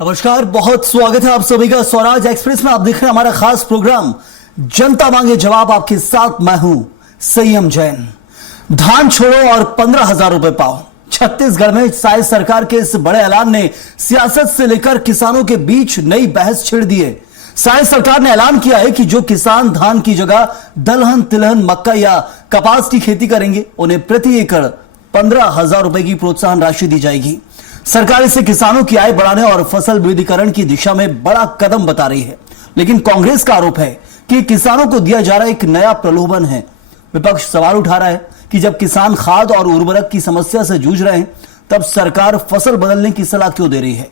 नमस्कार, बहुत स्वागत है आप सभी का स्वराज एक्सप्रेस में। आप देख रहे हैं हमारा खास प्रोग्राम जनता मांगे जवाब। आपके साथ मैं हूं संयम जैन। धान छोड़ो और 15,000 रुपए पाओ। छत्तीसगढ़ में साय सरकार के इस बड़े ऐलान ने सियासत से लेकर किसानों के बीच नई बहस छेड़ दी है। साय सरकार ने ऐलान किया है कि जो किसान धान की जगह दलहन, तिलहन, मक्का या कपास की खेती करेंगे उन्हें प्रति एकड़ 15,000 रुपए की प्रोत्साहन राशि दी जाएगी। सरकार इसे किसानों की आय बढ़ाने और फसल विविधीकरण की दिशा में बड़ा कदम बता रही है, लेकिन कांग्रेस का आरोप है कि किसानों को दिया जा रहा एक नया प्रलोभन है। विपक्ष सवाल उठा रहा है कि जब किसान खाद और उर्वरक की समस्या से जूझ रहे हैं, तब सरकार फसल बदलने की सलाह क्यों दे रही है।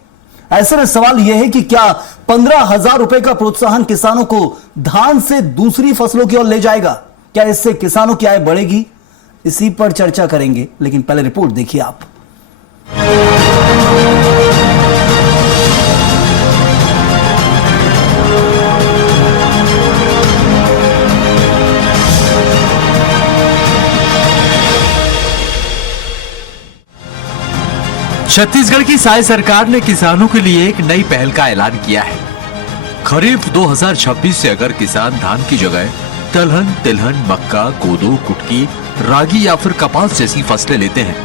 ऐसे में सवाल यह है कि क्या 15,000 रुपए का प्रोत्साहन किसानों को धान से दूसरी फसलों की ओर ले जाएगा? क्या इससे किसानों की आय बढ़ेगी? इसी पर चर्चा करेंगे, लेकिन पहले रिपोर्ट देखिए आप। छत्तीसगढ़ की साय सरकार ने किसानों के लिए एक नई पहल का ऐलान किया है। खरीफ 2026 से अगर किसान धान की जगह दलहन, तिलहन, मक्का, कोदो, कुटकी, रागी या फिर कपास जैसी फसलें लेते हैं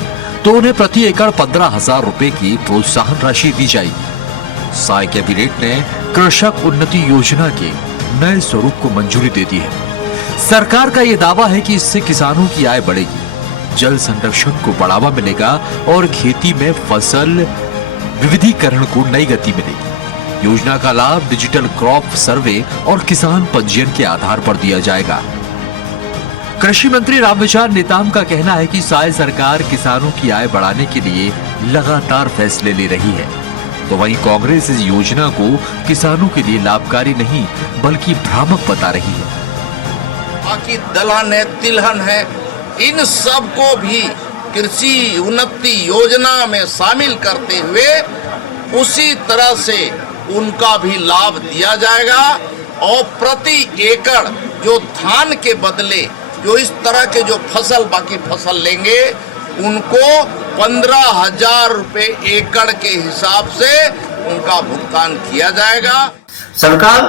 तो उन्हें प्रति एकड़ 15,000 रुपए की प्रोत्साहन राशि दी जाएगी। साय कैबिनेट ने कृषक उन्नति योजना के नए स्वरूप को मंजूरी दे दी है। सरकार का यह दावा है कि इससे किसानों की आय बढ़ेगी, जल संरक्षण को बढ़ावा मिलेगा और खेती में फसल विविधीकरण को नई गति मिलेगी। योजना का लाभ डिजिटल क्रॉप सर्वे और किसान पंजीयन के आधार पर दिया जाएगा। कृषि मंत्री रामविचार नेताम का कहना है कि साय सरकार किसानों की आय बढ़ाने के लिए लगातार फैसले ले रही है, तो वहीं कांग्रेस इस योजना को किसानों के लिए लाभकारी नहीं बल्कि भ्रामक बता रही है। बाकी दलहन है, तिलहन है, इन सब को भी कृषि उन्नति योजना में शामिल करते हुए उसी तरह से उनका भी लाभ दिया जाएगा और प्रति एकड़ जो धान के बदले जो इस तरह के जो बाकी फसल लेंगे उनको 15,000 रुपए एकड़ के हिसाब से उनका भुगतान किया जाएगा। सरकार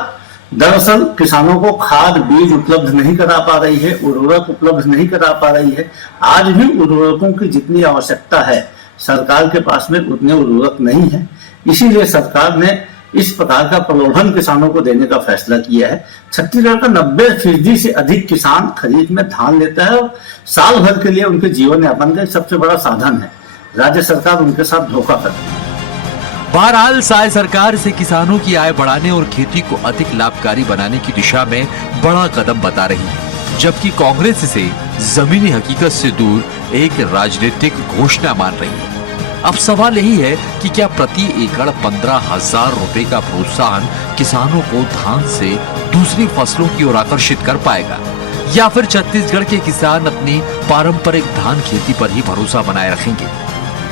दरअसल किसानों को खाद बीज उपलब्ध नहीं करा पा रही है, उर्वरक उपलब्ध नहीं करा पा रही है। आज भी उर्वरकों की जितनी आवश्यकता है सरकार के पास में उतने उर्वरक नहीं है। इसीलिए सरकार ने इस प्रकार का प्रलोभन किसानों को देने का फैसला किया है। छत्तीसगढ़ का 90% से अधिक किसान खरीफ में धान लेता है और साल भर के लिए उनके जीवन यापन का सबसे बड़ा साधन है। राज्य सरकार उनके साथ धोखा कर रही है। बहरहाल साय सरकार से किसानों की आय बढ़ाने और खेती को अधिक लाभकारी बनाने की दिशा में बड़ा कदम बता रही है, जबकि कांग्रेस इसे जमीनी हकीकत से दूर एक राजनीतिक घोषणा मान रही है। अब सवाल यही है कि क्या प्रति एकड़ 15,000 रुपए का प्रोत्साहन किसानों को धान से दूसरी फसलों की ओर आकर्षित कर पाएगा, या फिर छत्तीसगढ़ के किसान अपनी पारंपरिक धान खेती पर ही भरोसा बनाए रखेंगे।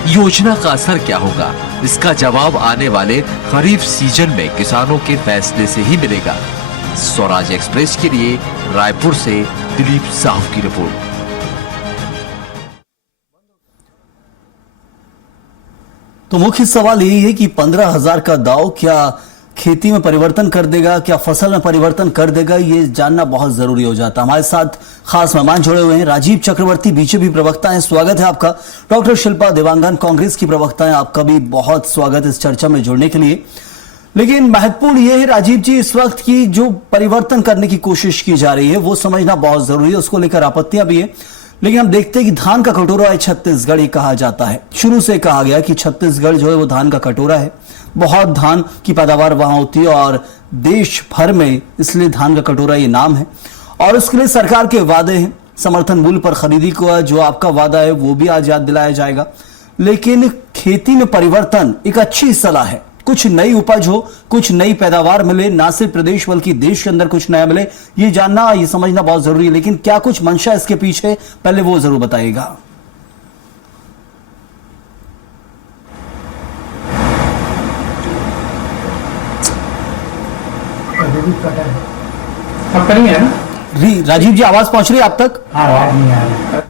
योजना का असर क्या होगा, इसका जवाब आने वाले खरीफ सीजन में किसानों के फैसले से ही मिलेगा। स्वराज एक्सप्रेस के लिए रायपुर से दिलीप साहू की रिपोर्ट। तो मुख्य सवाल यही है कि 15,000 का दाव क्या खेती में परिवर्तन कर देगा, क्या फसल में परिवर्तन कर देगा, ये जानना बहुत जरूरी हो जाता है। हमारे साथ खास मेहमान जुड़े हुए हैं। राजीव चक्रवर्ती बीजेपी प्रवक्ता हैं, स्वागत है आपका। डॉक्टर शिल्पा देवांगन कांग्रेस की प्रवक्ता हैं, आपका भी बहुत स्वागत इस चर्चा में जुड़ने के लिए। लेकिन महत्वपूर्ण यह है राजीव जी, इस वक्त की जो परिवर्तन करने की कोशिश की जा रही है वो समझना बहुत जरूरी है, उसको लेकर आपत्तियां भी है। लेकिन हम देखते हैं कि धान का कटोरा है छत्तीसगढ़, ये कहा जाता है। शुरू से कहा गया कि छत्तीसगढ़ जो है वो धान का कटोरा है, बहुत धान की पैदावार वहां होती है और देश भर में इसलिए धान का कटोरा ये नाम है। और उसके लिए सरकार के वादे हैं, समर्थन मूल्य पर खरीदी को जो आपका वादा है वो भी आज याद दिलाया जाएगा। लेकिन खेती में परिवर्तन एक अच्छी सलाह है, कुछ नई उपज हो, कुछ नई पैदावार मिले, ना सिर्फ प्रदेश बल्कि देश के अंदर कुछ नया मिले, ये जानना ये समझना बहुत जरूरी है। लेकिन क्या कुछ मंशा इसके पीछे, पहले वो जरूर बताइएगा। आपका नहीं है ना? राजीव जी आवाज पहुंच रही है आप तक? हाँ, आवाज नहीं आ रही।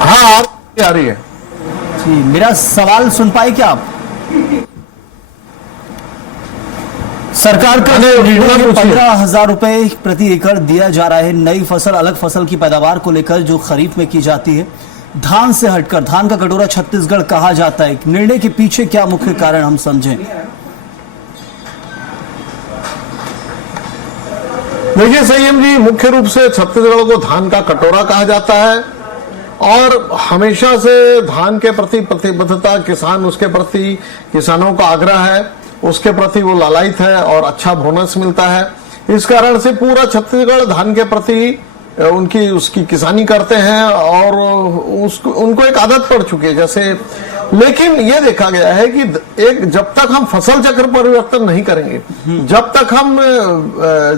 हाँ आ रही है जी, मेरा सवाल सुन पाए क्या आप? सरकार का 15,000 रुपए प्रति एकड़ दिया जा रहा है नई फसल अलग फसल की पैदावार को लेकर जो खरीफ में की जाती है। धान से हटकर धान का कटोरा छत्तीसगढ़ कहा जाता है, निर्णय के पीछे क्या मुख्य कारण हम समझें? देखिए संयम जी, मुख्य रूप से छत्तीसगढ़ को धान का कटोरा कहा जाता है और हमेशा से धान के प्रति प्रतिबद्धता, किसान उसके प्रति, किसानों का आग्रह है, उसके प्रति वो लालायित है और अच्छा बोनस मिलता है। इस कारण से पूरा छत्तीसगढ़ धान के प्रति उसकी किसानी करते हैं और उनको एक आदत पड़ चुकी है जैसे। लेकिन ये देखा गया है कि जब तक हम फसल चक्र परिवर्तन नहीं करेंगे, जब तक हम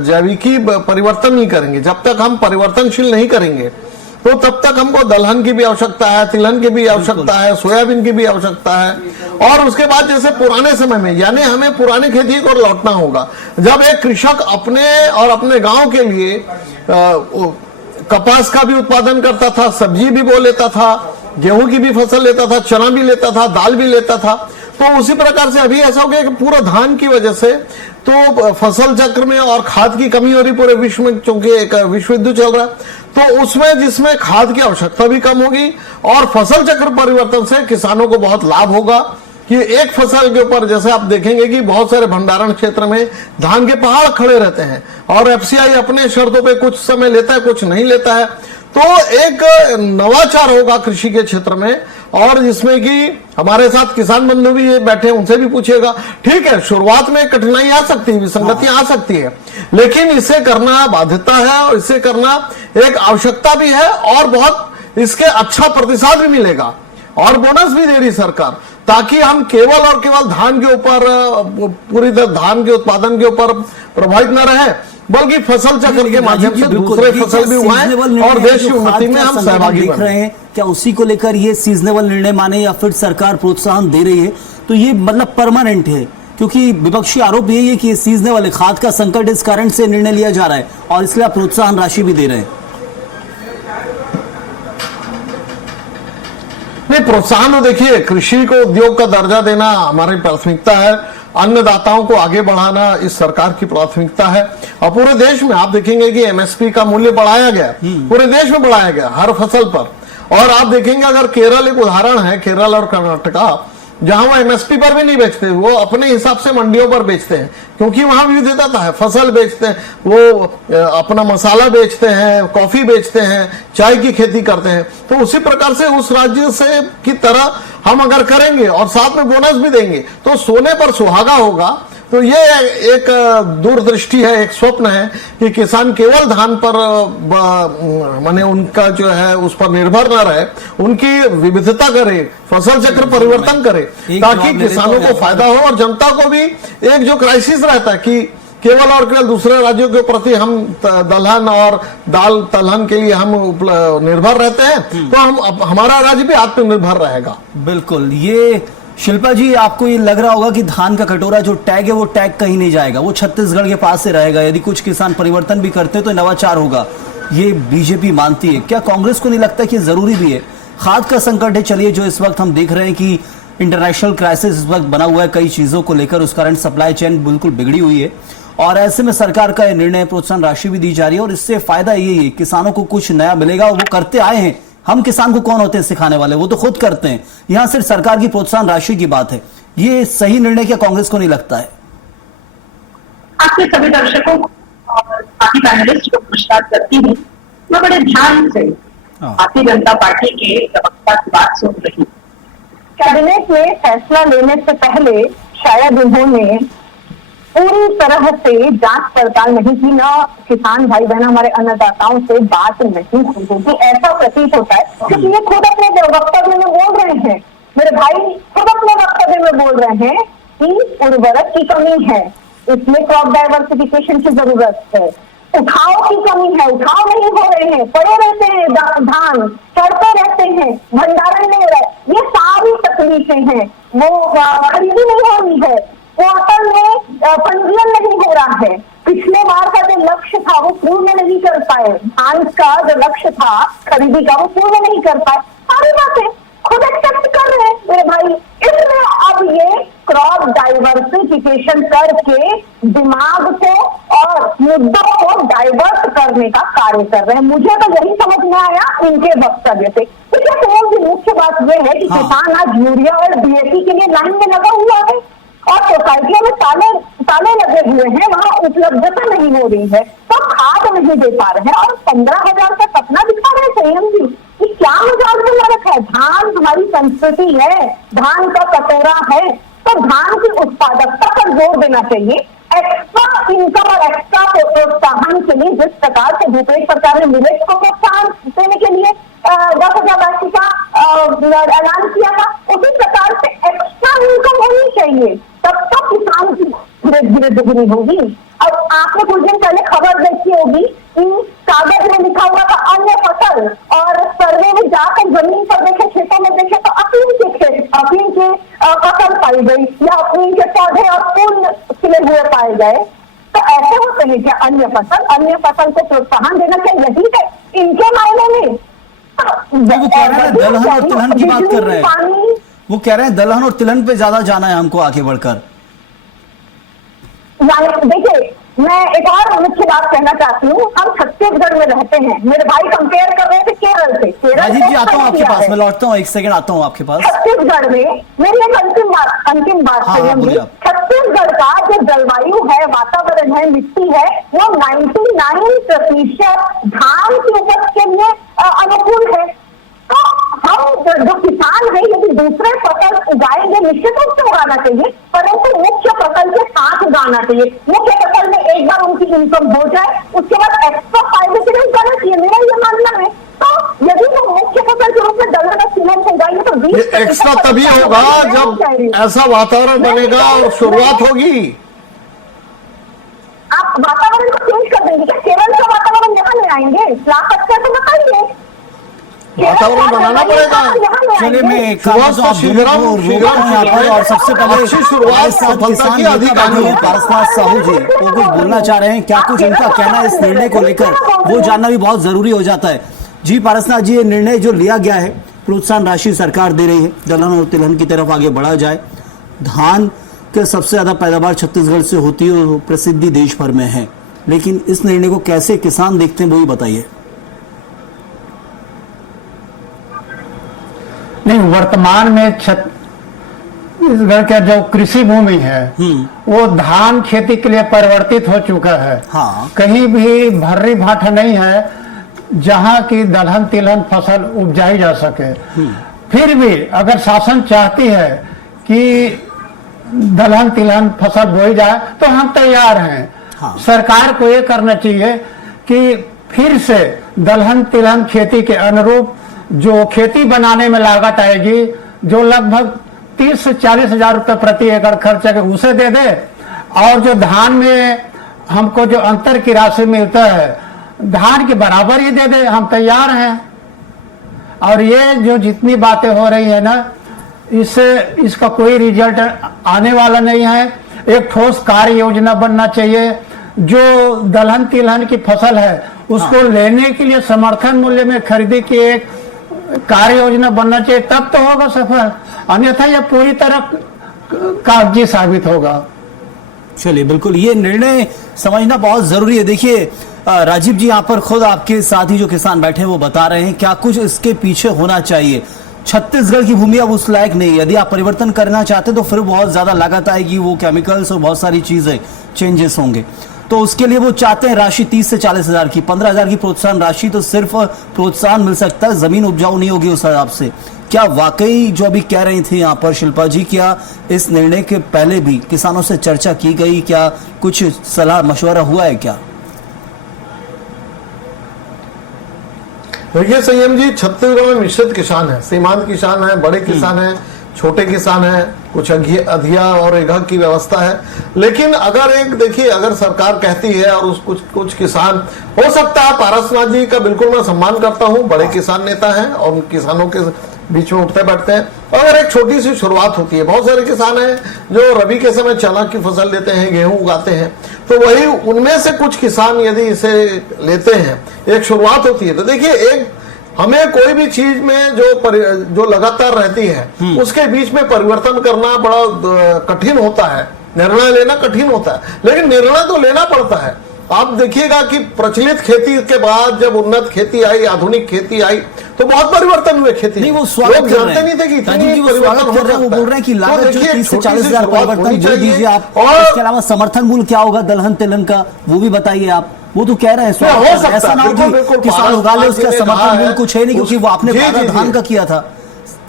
जैविकी परिवर्तन नहीं करेंगे, जब तक हम परिवर्तनशील नहीं करेंगे, तो तब तक हमको दलहन की भी आवश्यकता है, तिलहन की भी आवश्यकता है, सोयाबीन की भी आवश्यकता है। और उसके बाद जैसे पुराने समय में, यानी हमें पुरानी खेती को लौटना होगा, जब एक कृषक अपने और अपने गांव के लिए कपास का भी उत्पादन करता था, सब्जी भी बो लेता था, गेहूं की भी फसल लेता था, चना भी लेता था, दाल भी लेता था। तो उसी प्रकार से अभी ऐसा हो गया कि पूरा धान की वजह से तो फसल चक्र में और खाद की कमी हो रही पूरे विश्व में, क्योंकि एक विश्व युद्ध चल रहा है। तो उसमें जिसमें खाद की आवश्यकता भी कम होगी और फसल चक्र परिवर्तन से किसानों को बहुत लाभ होगा कि एक फसल के ऊपर, जैसे आप देखेंगे कि बहुत सारे भंडारण क्षेत्र में धान के पहाड़ खड़े रहते हैं और एफसीआई अपने शर्तों पे कुछ समय लेता है, कुछ नहीं लेता है। तो एक नवाचार होगा कृषि के क्षेत्र में, और जिसमें कि हमारे साथ किसान बंधु भी बैठे, उनसे भी पूछिएगा। ठीक है, शुरुआत में कठिनाई आ सकती है, विसंगतियां आ सकती है, लेकिन इसे करना बाध्यता है और इसे करना एक आवश्यकता भी है और बहुत इसके अच्छा प्रतिसाद भी मिलेगा और बोनस भी दे रही सरकार, ताकि हम केवल और केवल धान के ऊपर, पूरी तरह धान के उत्पादन के ऊपर प्रभावित न रहे, बल्कि फसल चक्र के माध्यम से दूसरे फसल भी उगाएं और देश की उन्नति में हम सहभागी देख रहे हैं। क्या उसी को लेकर ये सीजनेबल निर्णय माने या फिर सरकार प्रोत्साहन दे रही है तो ये मतलब परमानेंट है? क्योंकि विपक्षी आरोप यही है कि ये सीजनेबल है, खाद का संकट इस कारण से निर्णय लिया जा रहा है और इसलिए आप प्रोत्साहन राशि भी दे रहे हैं। नहीं, प्रोत्साहन तो देखिए, कृषि को उद्योग का दर्जा देना हमारी प्राथमिकता है, अन्नदाताओं को आगे बढ़ाना इस सरकार की प्राथमिकता है। और पूरे देश में आप देखेंगे कि एमएसपी का मूल्य बढ़ाया गया, पूरे देश में बढ़ाया गया हर फसल पर। और आप देखेंगे, अगर केरल एक उदाहरण है, केरल और कर्नाटका, जहां वो एमएसपी पर भी नहीं बेचते, वो अपने हिसाब से मंडियों पर बेचते हैं, क्योंकि वहां विविधता है, फसल बेचते हैं, वो अपना मसाला बेचते हैं, कॉफी बेचते हैं, चाय की खेती करते हैं। तो उसी प्रकार से उस राज्य से की तरह हम अगर करेंगे और साथ में बोनस भी देंगे तो सोने पर सुहागा होगा। तो ये एक दूरदृष्टि है, एक स्वप्न है कि किसान केवल धान पर माने उनका जो है उस पर निर्भर न रहे, उनकी विविधता करे, फसल चक्र परिवर्तन करे, ताकि किसानों को फायदा हो और जनता को भी एक जो क्राइसिस रहता है कि केवल और केवल दूसरे राज्यों के प्रति हम दलहन और दाल तलहन के लिए हम निर्भर रहते हैं, तो हम हमारा राज्य भी आत्मनिर्भर रहेगा। बिल्कुल। ये शिल्पा जी, आपको ये लग रहा होगा कि धान का कटोरा जो टैग है वो टैग कहीं नहीं जाएगा, वो छत्तीसगढ़ के पास से रहेगा। यदि कुछ किसान परिवर्तन भी करते हैं तो नवाचार होगा, ये बीजेपी मानती है। क्या कांग्रेस को नहीं लगता कि जरूरी भी है? खाद का संकट है, चलिए, जो इस वक्त हम देख रहे हैं कि इंटरनेशनल क्राइसिस इस वक्त बना हुआ है कई चीजों को लेकर, उस कारण सप्लाई चेन बिल्कुल बिगड़ी हुई है और ऐसे में सरकार का यह निर्णय, प्रोत्साहन राशि भी दी जा रही है और इससे फायदा यही है, किसानों को कुछ नया मिलेगा। वो करते आए हैं, हम किसान को कौन होते हैं सिखाने वाले, वो तो खुद करते हैं। यहां सिर्फ सरकार की प्रोत्साहन राशि की बात है। ये सही निर्णय क्या कांग्रेस को नहीं लगता है? आपके सभी दर्शकों और बाकी पैनलिस्ट को नमस्कार करती हूँ। मैं बड़े ध्यान से भारतीय जनता पार्टी के प्रवक्ता की बात सुन रही। कैबिनेट में फैसला लेने से पहले शायद उन्होंने पूरी तरह से जांच पड़ताल नहीं की, ना किसान भाई बहन हमारे अन्नदाताओं से बात नहीं की, क्योंकि ऐसा प्रतीत होता है, क्योंकि ये खुद अपने वक्तव्य में बोल रहे हैं, मेरे भाई खुद अपने वक्तव्य में बोल रहे हैं कि उर्वरक की कमी है, इसमें क्रॉप डाइवर्सिफिकेशन की जरूरत है, उठाव की कमी है, उठाव नहीं हो रहे हैं, पड़े रहते हैं धान, चढ़ते रहते हैं, भंडारण नहीं रहे, ये सारी तकलीफें हैं। वो खरीदी नहीं हो रही है, पोर्टल में पंजीयन नहीं हो रहा है, पिछले बार का जो लक्ष्य था वो पूर्ण नहीं कर पाए, धान का जो लक्ष्य था खरीदी का वो पूर्ण नहीं कर पाए, सारी बातें खुद एक्सेप्ट कर रहे हैं मेरे भाई। इसमें अब ये डाइवर्सिफिकेशन करके दिमाग को और मुद्दों को डाइवर्ट करने का कार्य कर रहे हैं। मुझे तो यही समझ में आया इनके वक्तव्य से। तो मुख्य बात यह है कि किसान आज यूरिया और डीएपी के लिए लाइन में लगा हुआ है और सोसाइटियों में ताले लगे हुए हैं, वहां उपलब्धता नहीं हो रही है, तो खाद नहीं दे पा रहे हैं और 15,000 का सपना दिखा रहे हैं संयम जी। ये क्या मजाक बना रखा है? धान हमारी संस्कृति है, धान का कटोरा है, तो धान की उत्पादकता पर जोर देना चाहिए। एक्स्ट्रा इनकम और एक्स्ट्रा प्रोत्साहन के लिए जिस प्रकार से भूपेश सरकार ने मिलेट को प्रोत्साहन देने के लिए 10,000 राशि का ऐलान किया था, उसी प्रकार से एक्स्ट्रा इनकम होनी चाहिए, तब तक किसान की धीरे धीरे दुगनी होगी। अब आपने कुछ दिन पहले खबर देखी होगी कि कागज में लिखा हुआ था अन्य फसल, और सर्वे में जाकर जमीन पर देखे, खेतों में देखे तो अफीम के फसल पाई गई या अफीम के पौधे और फूल खिले हुए पाए गए। तो ऐसे होते हैं क्या अन्य फसल को प्रोत्साहन देना चाहिए? यही है इनके मायने में। वो कह रहे हैं दलहन और तिलहन की बात कर रहे हैं, वो कह रहे हैं दलहन और तिलहन पे ज्यादा जाना है हमको आगे बढ़कर। देखिए, मैं एक और मुख्य बात कहना चाहती हूँ। हम छत्तीसगढ़ में रहते हैं, मेरे भाई कंपेयर कर रहे थे केरल से। राजीव जी आता हूँ आपके पास, मैं लौटता हूँ, एक सेकंड आता हूँ आपके पास। छत्तीसगढ़ में मेरी एक अंतिम बात छत्तीसगढ़ का जो जलवायु है, वातावरण है, मिट्टी है, वो 99% धान की उपज के लिए अनुकूल है। तो हम जो किसान है, यदि दूसरे फसल उगाएंगे, निश्चित रूप से उगाना चाहिए, परंतु मुख्य फसल के साथ उगाना चाहिए। मुख्य फसल में एक बार उनकी इनकम हो जाए, उसके बाद एक्स्ट्रा फायदे के लिए उगाना चाहिए, मेरा ये मानना है। तो यदि हम मुख्य फसल के रूप में दलहन और तिलहन को उगाएंगे तो 20% एक्स्ट्रा तभी होगा जब ऐसा वातावरण बनेगा और शुरुआत होगी। आप वातावरण को चेंज कर देंगे क्या? केरल का वातावरण यहाँ ले आएंगे? ला सकते हैं तो बताइए। वातावरण बनाना पड़ेगा। चलिए मैं और सबसे पहले पारसनाथ साहू जी वो कुछ बोलना चाह रहे हैं, क्या कुछ उनका कहना है इस निर्णय को लेकर, वो जानना भी बहुत जरूरी हो जाता है। जी पारसनाथ जी, ये निर्णय जो लिया गया है, प्रोत्साहन राशि सरकार दे रही है, दलहन और तिलहन की तरफ आगे बढ़ा जाए, धान के सबसे ज्यादा पैदावार छत्तीसगढ़ से होती है और प्रसिद्धि देश भर में है, लेकिन इस निर्णय को कैसे किसान देखते हैं वो भी बताइए। नहीं, वर्तमान में छत्तीसगढ़ का जो कृषि भूमि है वो धान खेती के लिए परिवर्तित हो चुका है। हाँ। कहीं भी भर्री भाटा नहीं है जहां की दलहन तिलहन फसल उपजाई जा सके। फिर भी अगर शासन चाहती है कि दलहन तिलहन फसल बोई जाए तो हम तैयार हैं। हाँ। सरकार को ये करना चाहिए कि फिर से दलहन तिलहन खेती के अनुरूप जो खेती बनाने में लागत आएगी, जो लगभग 30 से 40 हजार रुपए प्रति एकड़ खर्च है, उसे दे दे, और जो धान में हमको जो अंतर की राशि मिलता है धान के बराबर ही दे दे, हम तैयार हैं। और ये जो जितनी बातें हो रही है ना, इससे इसका कोई रिजल्ट आने वाला नहीं है। एक ठोस कार्य योजना बनना चाहिए। जो दलहन तिलहन की फसल है उसको लेने के लिए समर्थन मूल्य में खरीदी की एक कार्य योजना बनना चाहिए, तब तो होगा सफल, अन्यथा यह पूरी तरह कागजी साबित होगा। चलिए, बिल्कुल ये निर्णय समझना बहुत जरूरी है। देखिए राजीव जी, यहाँ पर खुद आपके साथ ही जो किसान बैठे हैं वो बता रहे हैं क्या कुछ इसके पीछे होना चाहिए। छत्तीसगढ़ की भूमि अब उस लायक नहीं है, यदि आप परिवर्तन करना चाहते हैं तो फिर बहुत ज्यादा लागत आएगी, वो केमिकल्स और बहुत सारी चीजें चेंजेस होंगे, तो उसके लिए वो चाहते हैं राशि 30 से 40 हजार की, 15,000 की प्रोत्साहन राशि, तो सिर्फ प्रोत्साहन मिल सकता है, जमीन उपजाऊ नहीं होगी उस हिसाब से। क्या वाकई जो अभी कह रही थी यहाँ पर शिल्पा जी, क्या इस निर्णय के पहले भी किसानों से चर्चा की गई, क्या कुछ सलाह मशवरा हुआ है क्या? देखिए संयम जी, छत्तीसगढ़ में मिश्रित किसान है, सीमांत किसान है, बड़े किसान है, छोटे किसान है, कुछ अधिया और एघा की व्यवस्था है। लेकिन अगर एक देखिए, अगर सरकार कहती है और उस कुछ किसान, हो सकता है पारसनाथ जी का बिल्कुल मैं सम्मान करता हूं, बड़े किसान नेता हैं और किसानों के बीच में उठते बैठते हैं, अगर एक छोटी सी शुरुआत होती है, बहुत सारे किसान हैं जो रबी के समय चना की फसल लेते हैं, गेहूं उगाते हैं, तो वही उनमें से कुछ किसान यदि इसे लेते हैं, एक शुरुआत होती है, तो देखिए एक हमें कोई भी चीज में जो लगातार रहती है उसके बीच में परिवर्तन करना बड़ा कठिन होता है, निर्णय लेना कठिन होता है, लेकिन निर्णय तो लेना पड़ता है। आप देखिएगा कि प्रचलित खेती के बाद जब उन्नत खेती आई, आधुनिक खेती आई, तो बहुत परिवर्तन हुए खेती। नहीं, वो स्वागत लोग कर रहे जानते हैं। नहीं थे कि राजीव जी, वो परिवर्तन स्वागत कर रहे हैं, वो बोल रहे हैं कि लागत जो 30 से 40 हजार परिवर्तन वो दीजिए आप, और इसके अलावा समर्थन मूल्य क्या होगा दलहन तिलहन का वो भी बताइए आप। वो तो कह रहे हैं स्वागत हो कर रहे हैं। सकता ऐसा ना हो बिल्कुल, कि किसान उगा ले उसका समर्थन मूल्य कुछ है नहीं, क्योंकि वो आपने वादा धान का किया था।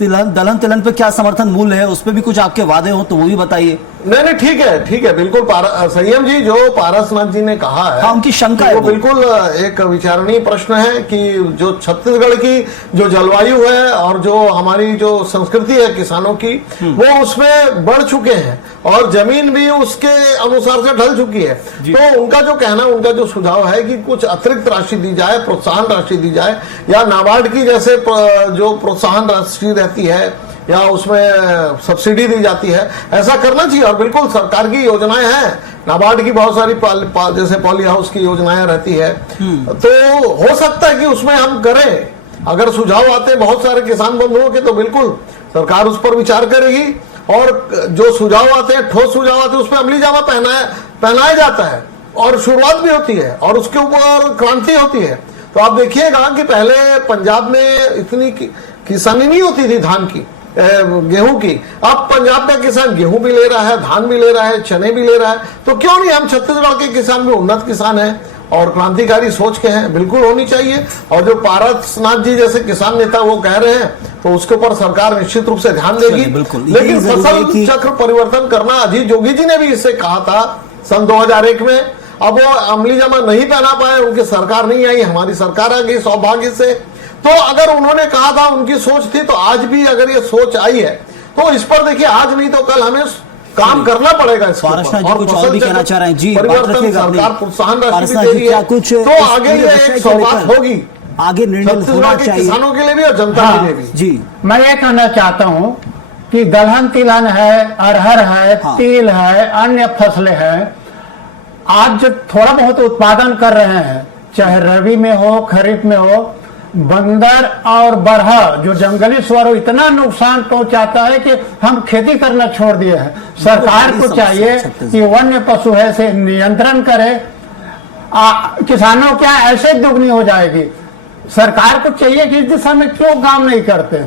दलहन तिलहन पे क्या समर्थन मूल्य है, उस पे भी कुछ आपके वादे हो तो वो भी बताइए। नहीं, ठीक है, बिल्कुल संयम जी जो पारसनाथ जी ने कहा है, हाँ, उनकी शंका है वो बिल्कुल एक विचारणीय प्रश्न है कि जो छत्तीसगढ़ की जो जलवायु है और जो हमारी जो संस्कृति है किसानों की, वो उसमें बढ़ चुके हैं और जमीन भी उसके अनुसार से ढल चुकी है। तो उनका जो कहना, उनका जो सुझाव है कि कुछ अतिरिक्त राशि दी जाए, प्रोत्साहन राशि दी जाए, या नाबार्ड की जैसे जो प्रोत्साहन राशि रहती है या उसमें सब्सिडी दी जाती है, ऐसा करना चाहिए। और बिल्कुल सरकार की योजनाएं हैं, नाबार्ड की बहुत सारी जैसे पॉली हाउस की योजनाएं रहती है, तो हो सकता है कि उसमें हम करें। अगर सुझाव आते हैं बहुत सारे किसान बंधुओं के, तो बिल्कुल सरकार उस पर विचार करेगी और जो सुझाव आते हैं, ठोस सुझाव आते हैं, उसमें अमली जामा पहनाया जाता है और शुरुआत भी होती है और उसके ऊपर क्रांति होती है। तो आप देखिएगा कि पहले पंजाब में इतनी किसानी नहीं होती थी धान की, गेहूं की। अब पंजाब का किसान गेहूं भी ले रहा है, धान भी ले रहा है, चने भी ले रहा है। तो क्यों नहीं हम छत्तीसगढ़ के किसान भी उन्नत किसान हैं और क्रांतिकारी सोच के हैं, बिल्कुल होनी चाहिए। और जो पारसनाथ जी जैसे किसान नेता वो कह रहे हैं, तो उसके ऊपर सरकार निश्चित रूप से ध्यान देगी। लेकिन फसल चक्र परिवर्तन करना, अजीत जोगी जी ने भी इससे कहा था सन 2001 में। अब वो अमली जामा नहीं पहना पाए, उनकी सरकार नहीं आई, हमारी सरकार आ गई सौभाग्य से। तो अगर उन्होंने कहा था, उनकी सोच थी, तो आज भी अगर ये सोच आई है तो इस पर देखिए आज नहीं तो कल हमें काम करना पड़ेगा। पारसनाथ जी कुछ और भी कहना चाह रहे हैं जी, परिवर्तन सरकार प्रोत्साहन राशि दे रही है, तो आगे ये एक सौगात होगी, आगे निर्णय होना चाहिए किसानों के लिए भी और जनता के लिए भी। जी, मैं ये कहना चाहता हूँ कि दलहन तिलहन है, अरहर है, तिल है, अन्य फसलें हैं, आज जो थोड़ा बहुत उत्पादन कर रहे हैं, चाहे रबी में हो, खरीफ में हो, बंदर और बरहा जो जंगली स्वरू इतना नुकसान पहुंचाता है कि हम खेती करना छोड़ दिए हैं। सरकार को चाहिए कि वन्य पशु है से नियंत्रण करे। किसानों क्या ऐसे दुगनी हो जाएगी। सरकार को चाहिए कि इस दिशा में क्यों काम नहीं करते।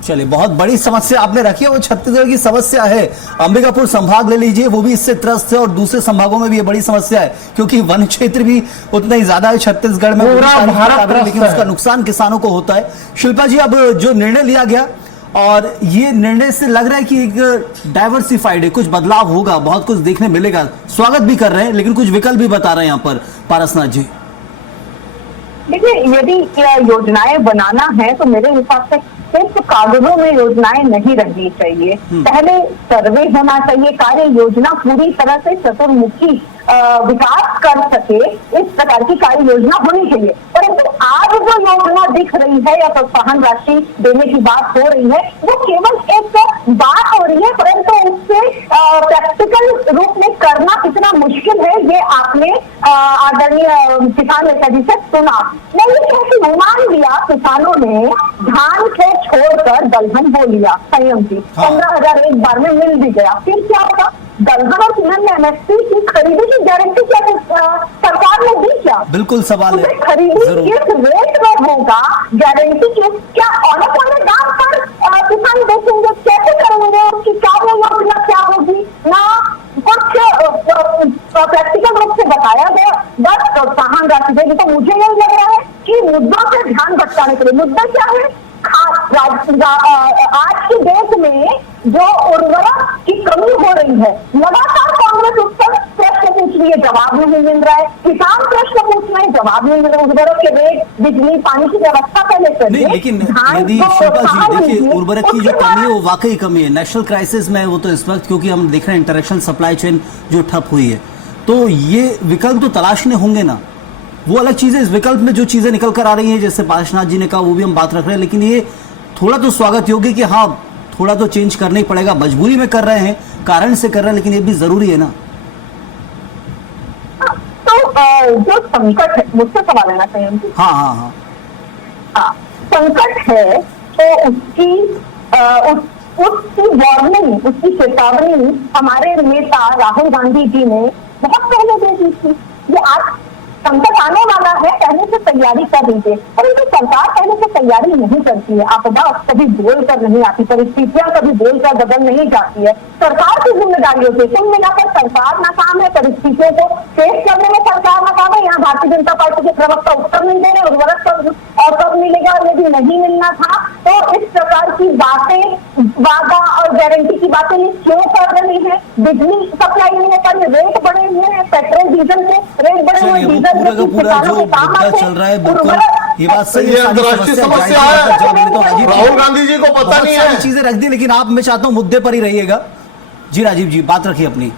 चलिए, बहुत बड़ी समस्या आपने रखी है, वो छत्तीसगढ़ की समस्या है। अंबिकापुर संभाग ले लीजिए, वो भी इससे त्रस्त है और दूसरे संभागों में भी ये बड़ी समस्या है, क्योंकि वन क्षेत्र भी उतना ही ज्यादा है छत्तीसगढ़ में, पूरा भारत, लेकिन उसका नुकसान किसानों को होता है। शिल्पा जी, अब जो निर्णय लिया गया और ये निर्णय से लग रहा है कि एक डाइवर्सिफाइड है, कुछ बदलाव होगा, बहुत कुछ देखने मिलेगा। स्वागत भी कर रहे हैं, लेकिन कुछ विकल्प भी बता रहे हैं यहाँ पर पारसनाथ जी। देखिए, यदि योजनाएं बनाना है तो मेरे हिसाब से सिर्फ कागजों में योजनाएं नहीं रहनी चाहिए। पहले सर्वे होना चाहिए, कार्य योजना पूरी तरह से चतुर्मुखी विकास कर सके, इस प्रकार की कार्य योजना होनी चाहिए। परंतु आज जो योजना दिख रही है या प्रोत्साहन राशि देने की बात हो रही है, वो केवल एक बात हो रही है, परंतु उससे प्रैक्टिकल रूप में करना कितना मुश्किल है, ये आपने आदरणीय किसान नेता जी से सुना। नहीं, अनुमान लिया किसानों ने, धान खेत छोड़कर दलहन बो लिया संयम जी, 15,000 एक बार में मिल भी गया। फिर क्या होगा? दलहन और तिलहन में एमएसपी की खरीदी की गारंटी क्या सरकार ने दी क्या? बिल्कुल सवाल है। खरीदी किस रेट में होगा, गारंटी की क्या औने दाम पर किसान बेचेंगे, कैसे करेंगे, उसकी कार्य योजना क्या होगी? ना कुछ प्रैक्टिकल रूप से बताया गया, बस प्रोत्साहन राशि देगी। तो मुझे यही लग रहा है कि मुद्दों से ध्यान भटकाने के लिए, मुद्दा क्या है? आज के देश में जो उर्वरक की कमी हो रही है, लगातार कांग्रेस उस पर प्रश्न पूछ रही है, जवाब नहीं मिल रहा है। किसान प्रश्न पूछ रहे हैं, जवाब नहीं मिल रहा है। उर्वरक के रेट, बिजली, पानी की व्यवस्था पहले करिए। नहीं, लेकिन यदि शिल्पा जी देखिए, उर्वरक की जो कमी है वो वाकई कमी है, नेशनल क्राइसिस में वो तो इस वक्त, क्योंकि हम देख रहे हैं इंटरनेशनल सप्लाई चेन जो ठप हुई है, तो ये विकल्प तो तलाशने होंगे ना। वो अलग चीज है, इस विकल्प में जो चीजें निकल कर आ रही हैं, जैसे पारसनाथ जी ने कहा, वो भी हम बात रख रहे हैं, लेकिन ये थोड़ा तो स्वागत योग्य कि हाँ थोड़ा तो चेंज करना ही पड़ेगा। मजबूरी में कर रहे हैं, कारण से कर रहे हैं, लेकिन ये भी जरूरी है ना। तो जो संकट है, मुझसे सवाल लेना चाहिए। हाँ हाँ हाँ, हाँ, संकट है तो उसकी वार्निंग, उसकी चेतावनी हमारे नेता राहुल गांधी जी ने बहुत पहले दे दी थी। ये आज संकट आने वाला है, पहले से तैयारी कर लीजिए। परंतु सरकार पहले से तैयारी नहीं करती है। आपदा कभी बोल कर नहीं आती, परिस्थितियां कभी बोल कर बदल नहीं जाती है। सरकार की जिम्मेदारी होती है। कुल मिलाकर सरकार नाकाम है, परिस्थितियों को फेस करने में सरकार नाकाम है। यहाँ भारतीय जनता पार्टी के प्रवक्ता उत्तर नहीं दे रहे, उर्वरक कब मिलेगा, यदि नहीं मिलना था तो इस प्रकार की बातें, वादा और गारंटी की बातें क्यों कर रही है। बिजली सप्लाई नहीं होता, रेट बढ़े हुए हैं, पेट्रोल डीजल के रेट बढ़े हुए हैं, पूरा का पूरा जो मुद्दा चल रहा है, बिल्कुल ये बात सही है। ये अंतर्राष्ट्रीय समस्या है, राहुल गांधी जी को पता नहीं है। चीजें रख दी, लेकिन आप, मैं चाहता हूँ मुद्दे पर ही रहिएगा। जी राजीव जी, बात रखिए अपनी।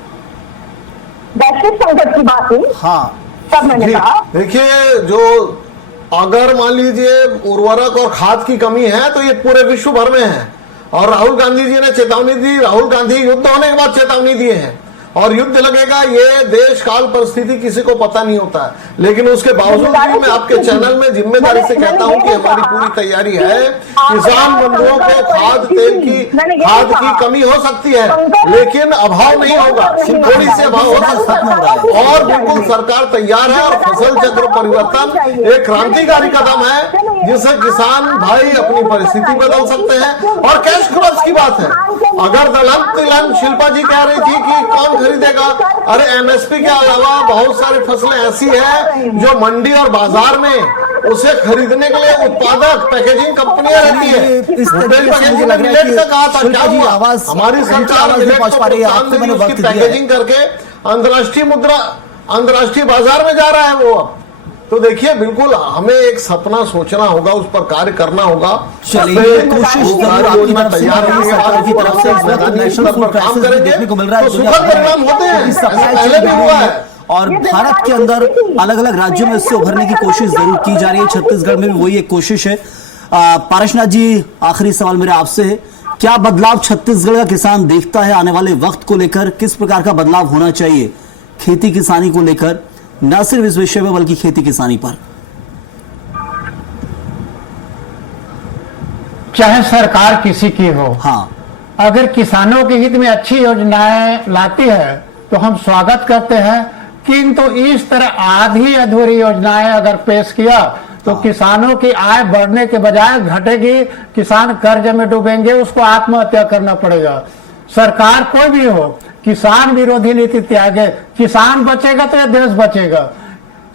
वैश्विक संकट की बात हुई, हाँ तब मैंने कहा देखिए, जो अगर मान लीजिए उर्वरक और खाद की कमी है तो ये पूरे विश्व भर में है, और राहुल गांधी जी ने चेतावनी दी। राहुल गांधी युद्ध होने के बाद चेतावनी दिए हैं, और युद्ध लगेगा, ये देश काल परिस्थिति किसी को पता नहीं होता है। लेकिन उसके बावजूद भी मैं आपके चैनल में जिम्मेदारी से कहता हूं कि हमारी पूरी तैयारी है। किसान बंधुओं को खाद की कमी हो सकती है, लेकिन अभाव नहीं होगा, थोड़ी सी अभाव हो सकता है। और बिल्कुल सरकार तैयार है, और फसल चक्र परिवर्तन एक क्रांतिकारी कदम है जिससे किसान भाई अपनी परिस्थिति बदल सकते हैं। और कैश क्रॉप्स की बात है, अगर दलहन तिलहन, शिल्पा जी कह रही थी कि कौन खरीदेगा, अरे एमएसपी के अलावा बहुत सारी फसलें ऐसी है जो मंडी और बाजार में उसे खरीदने के लिए उत्पादक पैकेजिंग कंपनियां रहती है। इस तरीके से मुझे लग रहा है कि आवाज हमारी सरकार उसकी पैकेजिंग करके अंतर्राष्ट्रीय बाजार में जा रहा है वो। अब तो देखिए, बिल्कुल हमें एक सपना सोचना होगा, उस पर कार्य करना होगा। चलिए, कोशिश योजना तैयार है सरकार की तरफ से। नेशनल फूड क्राइसिस देखने को मिल रहा है, सुखद परिणाम होते हैं, पहले भी हुआ है। और भारत के अंदर अलग अलग राज्यों में इससे उभरने की कोशिश जरूर की जा रही है। छत्तीसगढ़ में भी वही एक कोशिश है। पारसनाथ जी, आखिरी सवाल मेरा आपसे है, क्या बदलाव छत्तीसगढ़ का किसान देखता है आने वाले वक्त को लेकर? किस प्रकार का बदलाव होना चाहिए खेती किसानी को लेकर, न सिर्फ इस विषय में बल्कि खेती किसानी पर? चाहे सरकार किसी की हो, हाँ, अगर किसानों के हित में अच्छी योजनाएं लाती है तो हम स्वागत करते हैं। किंतु इस तरह आधी अधूरी योजनाएं अगर पेश किया तो किसानों की आय बढ़ने के बजाय घटेगी, किसान कर्ज में डूबेंगे, उसको आत्महत्या करना पड़ेगा। सरकार कोई भी हो, किसान विरोधी नीति त्यागे, किसान बचेगा तो यह देश बचेगा।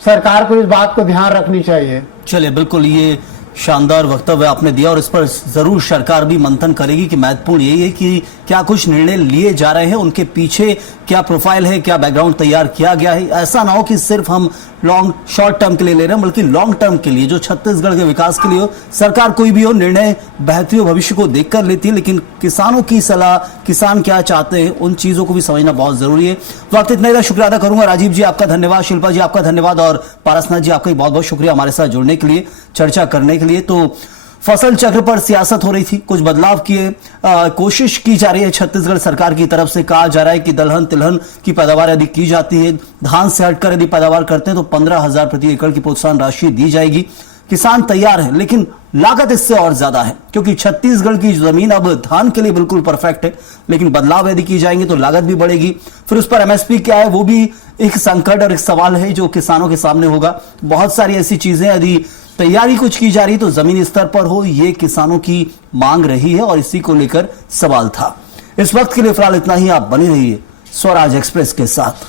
सरकार को इस बात को ध्यान रखनी चाहिए। चलिए, बिल्कुल ये शानदार वक्तव्य आपने दिया, और इस पर जरूर सरकार भी मंथन करेगी कि महत्वपूर्ण यही है कि क्या कुछ निर्णय लिए जा रहे हैं, उनके पीछे क्या प्रोफाइल है, क्या बैकग्राउंड तैयार किया गया है। ऐसा ना हो कि सिर्फ हम शॉर्ट टर्म के लिए ले रहे हैं, बल्कि लॉन्ग टर्म के लिए, जो छत्तीसगढ़ के विकास के लिए हो। सरकार कोई भी हो, निर्णय बेहतरी भविष्य को देखकर लेती है, लेकिन किसानों की सलाह, किसान क्या चाहते हैं, उन चीजों को भी समझना बहुत जरूरी है। वक्त इतना ही, शुक्रिया अदा करूंगा। राजीव जी आपका धन्यवाद, शिल्पा जी आपका धन्यवाद, और पारसनाथ जी आपका बहुत बहुत शुक्रिया हमारे साथ जुड़ने के लिए, चर्चा करने के लिए। तो फसल चक्र पर सियासत हो रही थी, कुछ बदलाव किए कोशिश की जा रही है छत्तीसगढ़ सरकार की तरफ से। कहा जा रहा है कि दलहन तिलहन की पैदावार यदि की जाती है, धान से हटकर यदि पैदावार करते हैं तो 15,000 प्रति एकड़ की प्रोत्साहन राशि दी जाएगी। किसान तैयार है, लेकिन लागत इससे और ज्यादा है, क्योंकि छत्तीसगढ़ की जमीन अब धान के लिए बिल्कुल परफेक्ट है, लेकिन बदलाव यदि की जाएंगे तो लागत भी बढ़ेगी। फिर उस पर एमएसपी क्या है, वो भी एक संकट और एक सवाल है जो किसानों के सामने होगा। बहुत सारी ऐसी चीजें, यदि तैयारी कुछ की जा रही तो जमीनी स्तर पर हो, ये किसानों की मांग रही है, और इसी को लेकर सवाल था। इस वक्त के लिए फिलहाल इतना ही। आप बने रहिए स्वराज एक्सप्रेस के साथ।